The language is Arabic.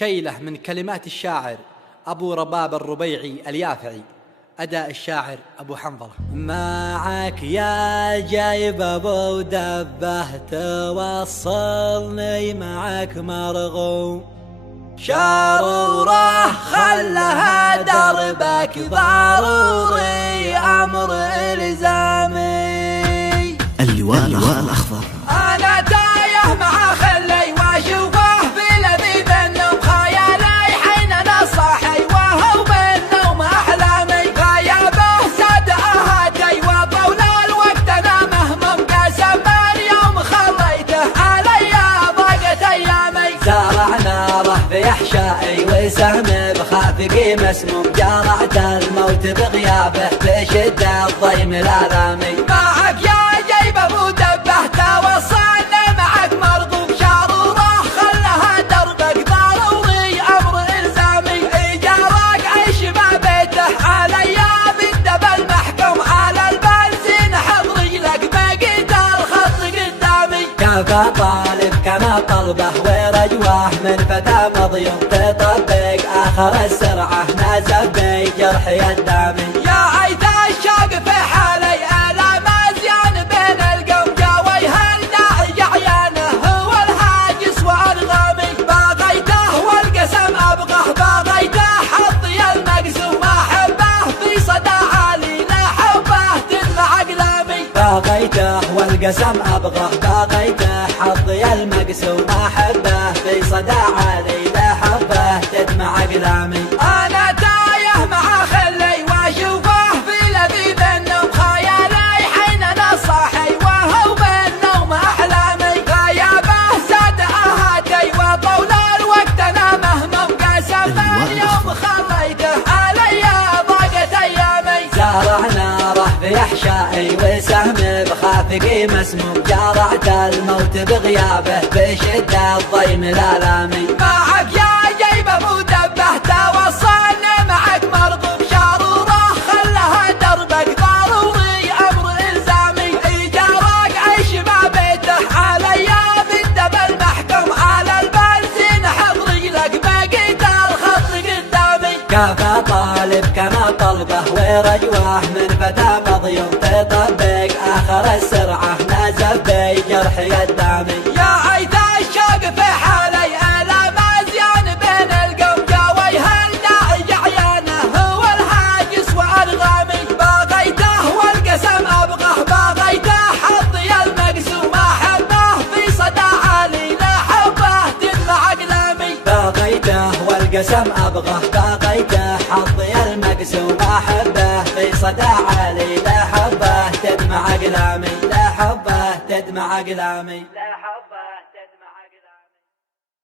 شيلة من كلمات الشاعر أبو رباب الربيعي اليافعي، أداء الشاعر أبو حنظلة. معك يا جايب أبو دبه توصلني معك مرغوم، شارورة خلها دربك ضروري أمر إلزامي. اللواء الأخضر. أنا تايه مع خلي وأشوفه في لذيذ النوم، خيالي حين أنا صاحي وهو بالنوم أحلامي، غيابه ساد أهاتي وطول الوقت أنا مهموم، قسم اليوم خليته علي ضاقت أيامي. زارع ناره في أحشائي وسهم بخافقي مسموم، جرعت الموت بغيابه بشدة الضيم الآلامي. معك يا جيب أبو دبه توصلني معك مرغوب، شارورة خلها دربك ضروري أمر إلزامي، إيجارك عيش ما بيته علي بالدب المحكوم، على البنزين حط رجلك بقيت الخط قدامي. كفى طالب كما طلبه ورجوه من فتى مضيوم، تطبق آخر السرعة نازل بجرح يدامي. يا عيد الشوق في حالي ألا مزيان بين القوم، جاوي هالداعي عيانه هو الهاجس وأرغامي، باغيته والقسم أبغه، باغيته حظي المقسوم أحبه في صدى عالي لا حبه تدمع أقلامي. باغيته والقسم أبغه، باغيته حظي المقسوم أحبه في صدى عالي لا حبه تدمع أقلامي. أنا تايه مع خلي وأشوفه في لذيذ النوم، خيالي حين أنا صاحي وهو بالنوم أحلامي، غيابه ساد أهاتي وطول الوقت أنا مهموم، قسم اليوم خليته علي ضاقت أيامي. زارع ناره في أحشائي وسهم بخافقي مسموم، جرعت الموت بغيابه بشدة الضيم الآلامي. معك يا جيب أبو دبه توصلني معك مرغوب، شارورة خلها دربك ضروري أمر إلزامي، إيجارك عيش ما بيته علي بالدب المحكوم، على البنزين حط رجلك بقيت الخط قدامي. كفى طالب كما طلبه ورجوه من فتى مضيوم، تطبق آخر السرعة نازل بجرح يدامي. يا عيد الشوق في حالي ألا مزيان بين القوم، جاوي هالداعي عيانه هو الهاجس وأرغامي، باغيته والقسم أبغه، باغيته حظي المقسوم أحبه في صدى عالي لا حبه تدمع أقلامي. باغيته والقسم أبغه، باغيته حظي المقسوم أحبه في صدى عالي لا حبه تدمع أقلامي، لا حبه تدمع أقلامي.